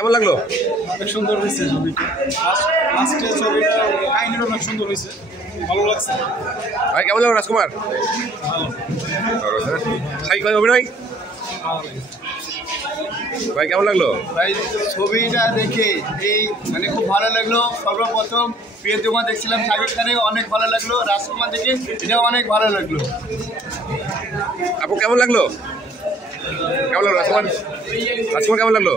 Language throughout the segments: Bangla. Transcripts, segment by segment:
কেমন লাগলো? অনেক সুন্দর হয়েছে ছবিটা। লাস্টে ছবিটা কাহিনীটা অনেক সুন্দর হয়েছে, ভালো লাগছে। ভাই কেমন লাগলো রাজকুমার? শাকিব খানের অভিনয় ভাই কেমন লাগলো? ভাই ছবিটা দেখে মানে খুব ভালো লাগলো। সর্বপ্রথম প্রিয়তমা দেখছিলাম শাকিব খানে, অনেক ভালো লাগলো। রাজকুমার দেখে এটাও অনেক ভালো লাগলো। আপু কেমন লাগলো? কেমন লাগলো রাজকুমার? রাজকুমার কেমন লাগলো?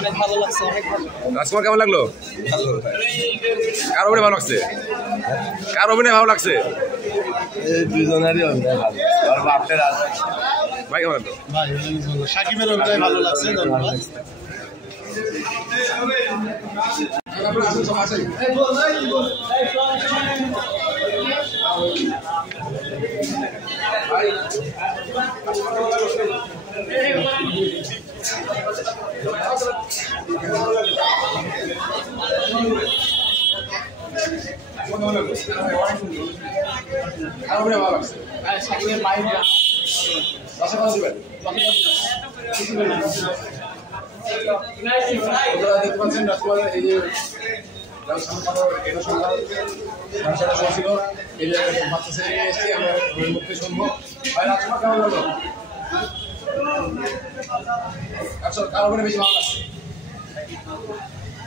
অনেক ভালো লাগছে, অনেক ভালো। রাজকুমার কেমন লাগলো? কার অভিনয় ভালো লাগছে? কার অভিনয় ভালো লাগছে? দুজনেরই অভিনয় ভালো। আর বাপের ভাই কেমন লাগলো? ভাই শাকিবের অভিনয় ভালো লাগছে, ধন্যবাদ। শাকিবের মাইন্ড দেখতে পাচ্ছেন রাজকুমারের এই যে ছিল এই যে বাচ্চা ছেলে নিয়ে এসেছি, আমরা মুক্তি শুনবো। ভাই রাজকুমার কেমন লাগলো? আচ্ছা কার অভিনয় বেশি ভালো লাগছে?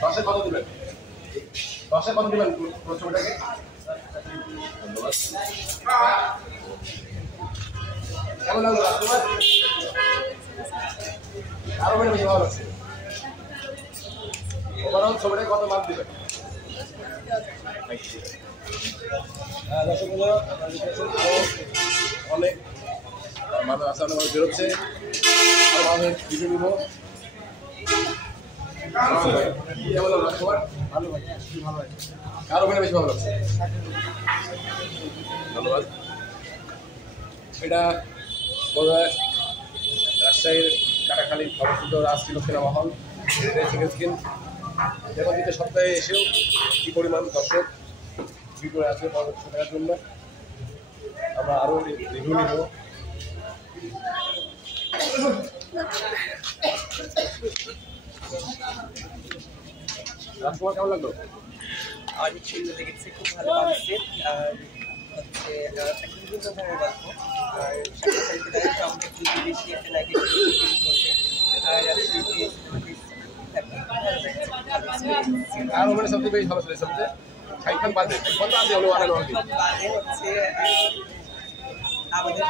10-এ কত দিবেন? 10-এ কত দিবেন ছবিটাকে? কেমন লাগলো রাজকুমার? কার অভিনয় বেশি ভালো লাগছে? ওভারঅল ছবিটাকে কত মার্ক দিবেন? দর্শকগুলো অনেক মানুষ আছে, অনেক মানুষ বেরোচ্ছে, আর মানুষের রিভিউ নিব। কেমন লাগলো রাজকুমার? ভালো ভাই, ভালো ভাই। কার অভিনয় বেশি ভালো লাগছে? ধন্যবাদ। এটা বোধহয় রাজশাহীর কাটাখালী অবস্থিত Rajshahi cinema hall, second screen. দেখুন দ্বিতীয় সপ্তাহে এসেও কী পরিমাণ দর্শক ভিড় করে আছে পরবর্তী দেখার জন্য। আমরা আরও রিভিউ নিব। রাজকুমার কেমন লাগলো? অনেক সুন্দর লেগেছে, খুব ভালো লাগছে। আর হচ্ছে একটা বিভিন্ন ধরনের গল্প, আর বেশি একটা লাগে করতে। আর আর ওখানে সবচেয়ে বেশি ভালো ছিল সবচেয়ে শাকিব খান বাদে, শাকিব খান তো আছে হলো আলাদা অনেক বাদে হচ্ছে আমাদের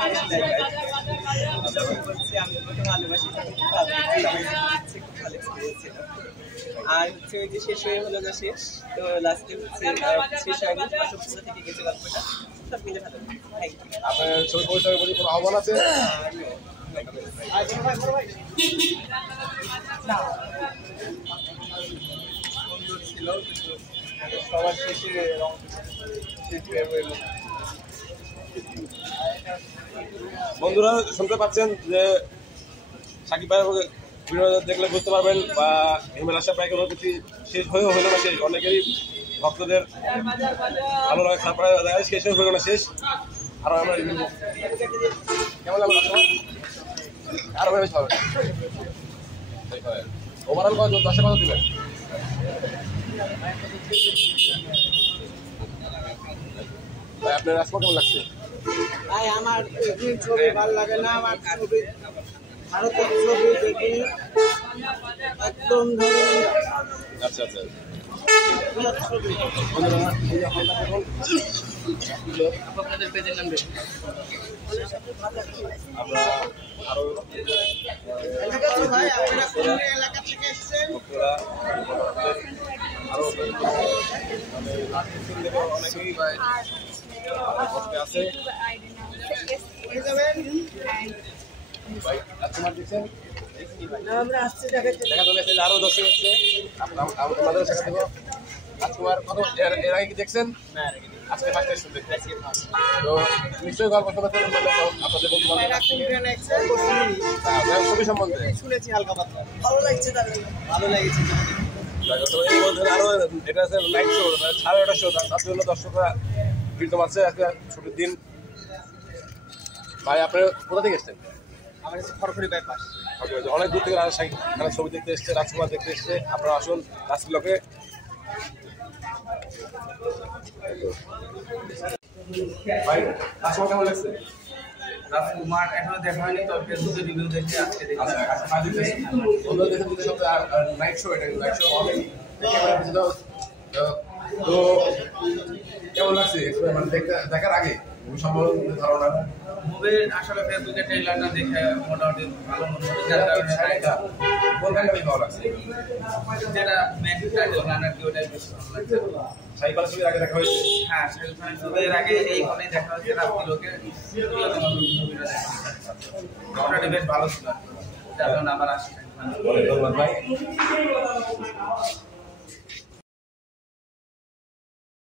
বলছি আমি তোমাকে ভালোবাসি, খুব ভালো এক্সপিরিয়েন্স ছিল। আর হচ্ছে ওই যে শেষ হয়ে হলো না শেষ, তো লাস্টে হচ্ছে শেষ হয়নি, অসুস্থতা থেকে গেছে গল্পটা, সব মিলে ভালো। Thank you. আপনার ছবি পরিচালকের প্রতি কোনো আহ্বান আছে? সুন্দর ছিল, কিন্তু সবার শেষে রং বন্ধুরা শুনতে পাচ্ছেন যে শাকিব ভাইয়ের দেখলে বুঝতে পারবেন, বা হিমেল আশা প্রায় কোনো কিছু শেষ হয়েও হলো না শেষ। অনেকেরই ভক্তদের ভালো লাগে, খারাপ লাগে, শেষ হয়ে হলো না শেষ। আরও আমরা কেমন লাগলো? আরও বেশ হবে। ওভারঅল কত 10-এ কত দিবেন? ভাই আপনার রাজকুমার কেমন লাগছে? ভাই আমার ছবি ভালো লাগে না, আমার ছবি ভারতের ছবি দেখে একদম ধরে। আচ্ছা আচ্ছা, আপনাদের পেজের নাম আমরা আরো এলাকা থেকে এসেছেন আরো অনেকেই আছে। ভাই রাজকুমার দেখছেন? আমরা আসছি দেখাতে। দেখা চলে এসেছে, আরো দর্শক এসছে, আপনাদের সাথে দেবো। রাজকুমার কত এর আগে কি দেখছেন? আজকে ফার্স্ট টাইম শুনতে তো নিশ্চয়ই গল্প শোনাতে আপনাদের বন্ধু ছবি সম্বন্ধে শুনেছি হালকা পাতলা, ভালো লাগছে, ভালো লেগেছে। আরো এটা আছে নাইট শো, 8:30 শো, তার জন্য দর্শকরা ভিড় জমাচ্ছে। আজকে ছুটির দিন। ভাই আপনারা কোথা থেকে এসছেন? আমার কাছে খড়খড়ি বাইপাস। অনেক দূর থেকে এখানে ছবি দেখতে এসছে, রাজকুমার দেখতে এসছে। আপনারা আসুন রাজকিলকে। ভাই রাজকুমার কেমন লাগছে? রাজকুমার এখনো দেখা হয়নি, তো ফেসবুকে রিভিউ দেখে আজকে দেখি। নাইট শো, এটা নাইট শো অনেক তো কেমন লাগছে মানে দেখার আগে সম্পর্কে ধারণা? মুভির আসলে ফেসবুকে ট্রেলারটা দেখে মোটামুটি ভালো মনে হলো, যার কারণে কোন গানটা ভালো লাগছে? যেটা মেন টাইটেল গান আর কি, ওটাই বেশি ভালো লাগছে। শাকিব খানের ছবির আগে দেখা হয়েছে? হ্যাঁ, শাকিব খানের ছবির আগে এই হলেই দেখা হচ্ছে রাজকিলকে, মুভিটা দেখা মোটামুটি বেশ ভালো ছিল, যার কারণে আবার আসি। ধন্যবাদ ভাই।